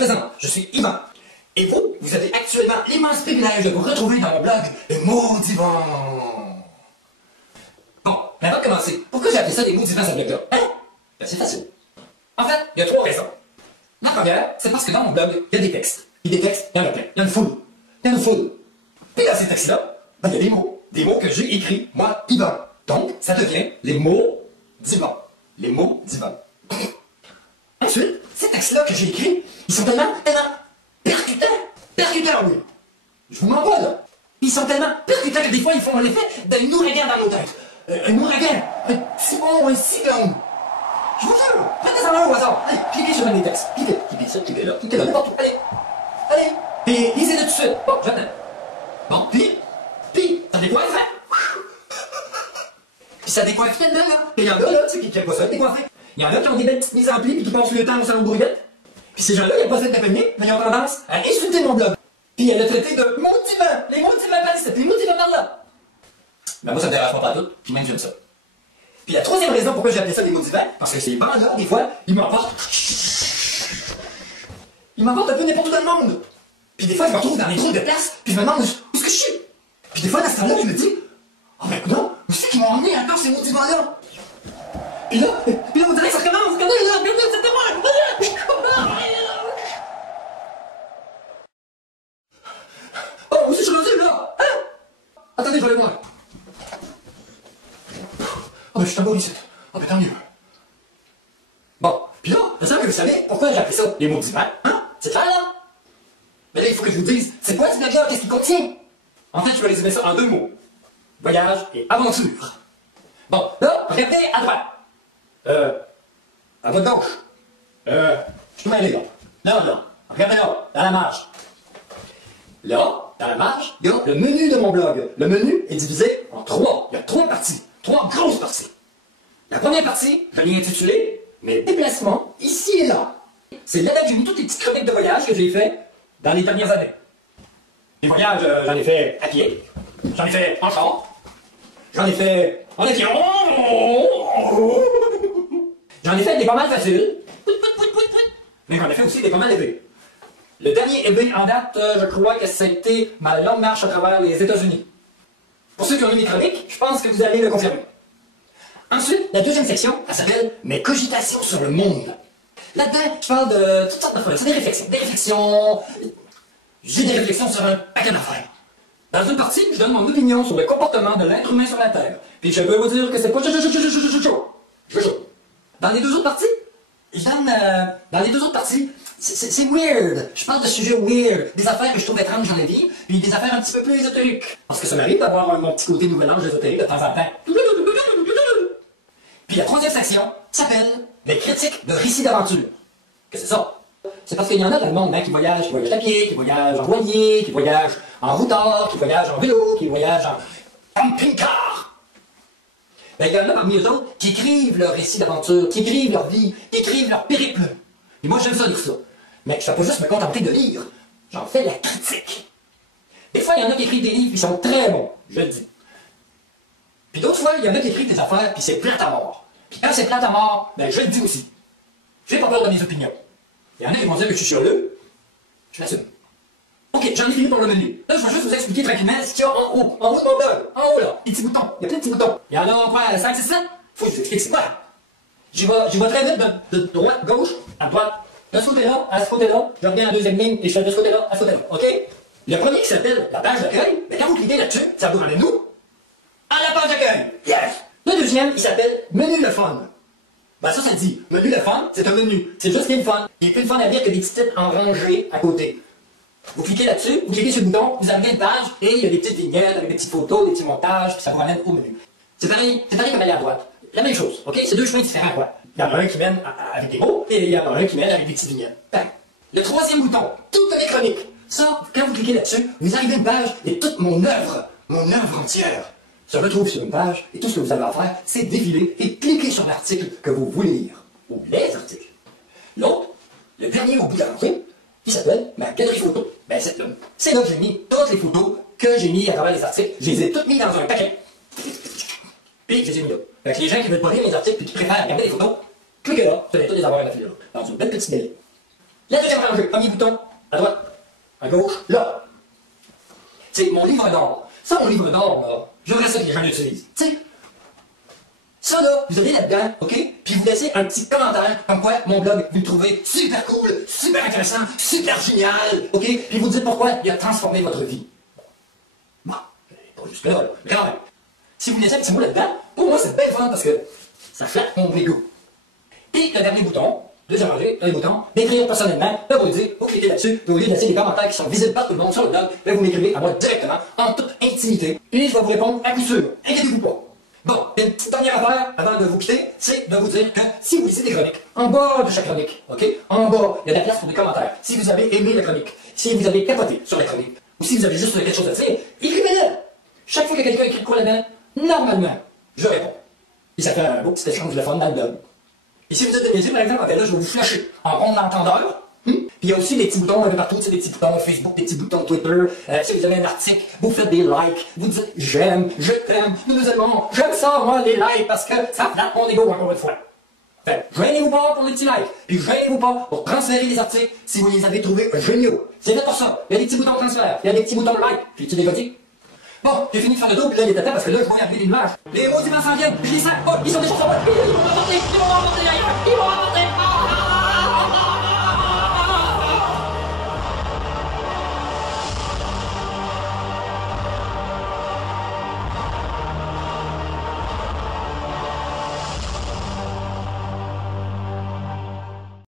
présente, je suis Yvan. Et vous, vous avez actuellement l'immense privilège de vous retrouver dans mon blog Les mots d'Yvan. Bon, mais avant de commencer, pourquoi j'ai appelé ça Les mots d'Yvan, ce blog-là? Hein? Ben, c'est facile. En fait, il y a 3 raisons. La première, c'est parce que dans mon blog, il y a des textes. Et des textes, il y en a plein. Il y en a une foule. Il y en a une foule. Puis dans ces textes-là, ben, il y a des mots. Des mots que j'ai écrits, moi, Yvan. Donc, ça devient les mots d'Yvan. Les mots d'Yvan. Ensuite, ces textes-là que j'ai écrits, ils sont tellement percutants. Percutants, oui. Je vous mens pas, là. Ils sont tellement percutants que des fois, ils font l'effet d'un ouragan dans nos têtes. Un ouragan, un typhon ou un cyclone. Je vous jure, faites-en un au hasard. Allez, cliquez sur un des textes. Cliquez ça, cliquez là, n'importe où. Allez. Et lisez-le tout de suite. Bon, j'attends. Bon, puis, ça décoiffe, hein? Puis ça décoiffe tellement, là. Et il y en a, là, tu sais, qui n'aiment pas ça, décoiffer. Il y en a qui ont des belles petites mises en pli, puis qui passent le temps au salon Bourguette. Puis ces gens-là, ils n'ont pas fait de pénier, mais ils ont tendance à insulter mon blog. Puis elle a traité de motivant. Les motivants par ici, les motivants par là. Ben moi, ça me dérange pas tout, puis même j'aime ça. Puis la troisième raison pourquoi j'ai appelé ça des motivants, parce que ces bancs-là, des fois, ils m'emportent. Ils m'emportent un peu n'importe où dans le monde. Puis des fois, je me retrouve dans des drôles de places, puis je me demande où est-ce que je suis. Puis des fois, dans ce temps-là, je me dis, oh ben non, où c'est qu'ils m'ont emmené encore ces motivants-là? Puis là, on dirait que ça recommence, regardez là, c'était moi! Oh, où c'est que je suis rendu, là? Hein? Attendez, je vais aller voir. Oh, ben, je suis en bas ici. Oh, ben, tant mieux. Bon, puis là, je sens que vous savez pourquoi j'ai appelé ça les mots d'Yvan, hein? C'est clair, là? Mais là, il faut que je vous dise, c'est quoi ce blog-là? Qu'est-ce qu'il contient? En fait, je vais résumer ça en 2 mots. Voyage et aventure. Bon, là, regardez à droite. À votre gauche. Je peux m'aller là. Là. Regardez là, dans la marge. Là, dans la marge, il y a le menu de mon blog. Le menu est divisé en 3. Il y a 3 parties. 3 grosses parties. La première partie, je l'ai intitulée Mes déplacements ici et là. C'est là que j'ai mis toutes les petites chroniques de voyage que j'ai fait dans les dernières années. Les voyages, j'en ai fait à pied. J'en ai fait en char. J'en ai fait en avion. J'en ai fait des pas mal faciles. Mais j'en ai fait aussi des pas mal élevés. Le dernier élevé en date, je crois que c'était ma longue marche à travers les États-Unis. Pour ceux qui ont lu mes chroniques, je pense que vous allez le confirmer. Ensuite, la deuxième section, elle s'appelle Mes cogitations sur le monde. Là-dedans, je parle de toutes sortes d'affaires. C'est des réflexions. J'ai des réflexions sur un paquet d'affaires. Dans une partie, je donne mon opinion sur le comportement de l'être humain sur la Terre. Puis je peux vous dire que c'est pas chaud. Dans les 2 autres parties, c'est weird. Je parle de sujets weird. Des affaires que je trouve étranges dans la vie, puis des affaires un petit peu plus ésotériques. Parce que ça m'arrive d'avoir mon petit côté nouvel ange ésotérique de temps en temps. Puis la 3e section s'appelle Les critiques de récits d'aventure. Qu'est-ce que c'est ça? C'est parce qu'il y en a dans le monde qui voyagent à pied, qui voyagent en voilier, qui voyagent en routard, qui voyagent en vélo, qui voyagent en camping-car. Ben, il y en a parmi eux autres qui écrivent leurs récits d'aventure, qui écrivent leur vie, qui écrivent leur périple. Et moi, j'aime ça lire ça. Mais je ne peux pas juste me contenter de lire. J'en fais la critique. Des fois, il y en a qui écrivent des livres qui sont très bons, je le dis. Puis d'autres fois, il y en a qui écrivent des affaires, puis c'est plate à mort. Puis quand c'est plate à mort, ben, je le dis aussi. J'ai pas peur de mes opinions. Il y en a qui vont dire que je suis curieux. Je l'assume. Ok, j'en ai fini pour le menu. Là, je vais juste vous expliquer tranquillement ce qu'il y a en haut de mon blog. En haut, là. Les petits boutons. Il y a plein de petits boutons. Il y en a, quoi, 5, 6, 7? Faut que je vous explique c'est quoi. J'y vais très vite de droite, gauche, à droite. De ce côté-là, à ce côté-là. Je reviens à la 2e ligne et je fais de ce côté-là, à ce côté-là. OK? Le premier qui s'appelle la page d'accueil, mais quand vous cliquez là-dessus, ça vous ramène nous à la page d'accueil. Yes! Le deuxième, il s'appelle Menu le fun. Ben ça dit, menu le fun, c'est un menu. C'est juste qu'il y a une fun. Il n'y a plus de fun à lire que des petits titres en rangée à côté. Vous cliquez là-dessus, vous cliquez sur le bouton, vous arrivez à une page, et il y a des petites vignettes avec des petites photos, des petits montages, puis ça vous ramène au menu. C'est pareil comme aller à droite. La même chose, ok? C'est 2 chemins différents, quoi. Il y en a un qui mène avec des mots, et il y en a un qui mène avec des petites vignettes. Bang. Le 3e bouton, toutes les chroniques. Ça, quand vous cliquez là-dessus, vous arrivez à une page, et toute mon œuvre entière, se retrouve sur une page, et tout ce que vous avez à faire, c'est défiler et cliquer sur l'article que vous voulez lire. Ou les articles. L'autre, le dernier au bout de la rangée, qui s'appelle ma galerie photo. Ben, c'est là que j'ai mis toutes les photos que j'ai mis à travers les articles. Je les ai toutes mis dans un paquet. Puis, je les ai mis là. Fait que les gens qui veulent pas lire mes articles et qui préfèrent regarder les photos, cliquez là, vous allez tous les avoir à la file là. Dans une belle petite galerie. La deuxième rangée, premier bouton, à droite, à gauche, là. C'est mon livre d'or. Ça, mon livre d'or, là, j'aimerais ça que les gens l'utilisent. Tu sais, ça, là, vous allez là-dedans, OK? Puis vous laissez un petit commentaire comme quoi mon blog, vous le trouvez super cool, super intéressant, super génial, OK? Puis vous dites pourquoi il a transformé votre vie. Bon, pas juste là, mais quand même. Si vous laissez un petit mot là-dedans, pour moi, c'est bien fun parce que ça flatte mon ego. Puis le dernier bouton, deuxième rangée, dernier bouton, d'écrire personnellement, là, vous lui dites, vous cliquez là-dessus, puis au lieu de laisser des commentaires qui sont visibles par tout le monde sur le blog, là, vous m'écrivez à moi directement, en toute intimité, puis je vais vous répondre à coup sûr. Inquiétez-vous pas. Bon, une petite dernière affaire avant de vous quitter, c'est de vous dire que si vous lisez des chroniques, en bas de chaque chronique, OK? En bas, il y a de la place pour des commentaires. Si vous avez aimé la chronique, si vous avez capoté sur la chronique, ou si vous avez juste quelque chose à dire, écrivez-le! Chaque fois que quelqu'un écrit quoi là-dedans, normalement, je réponds. Et ça fait un beau petit échange de fun dans le blog. Et si vous êtes de métier, par exemple, ben là, je vais vous flasher en rond d'entendeur. Puis il y a aussi des petits boutons un peu partout, des petits boutons Facebook, des petits boutons Twitter. Si vous avez un article, vous faites des likes, vous dites j'aime, je t'aime, nous aimons, j'aime ça, moi, les likes, parce que ça flatte mon ego encore une fois. Fait, gênez-vous pas pour les petits likes, puis gênez-vous pas pour transférer les articles si vous les avez trouvés géniaux. C'est fait pour ça. Il y a des petits boutons transfert, il y a des petits boutons like, puis tu dégotis. Bon, j'ai fini de faire le tour, puis là, il est à temps parce que là, je vois arriver l'image. Les mots du s'en viennent, je les sens, oh, ils sont déjà sur moi, ils vont m'emporter ailleurs, ils vont m'emporter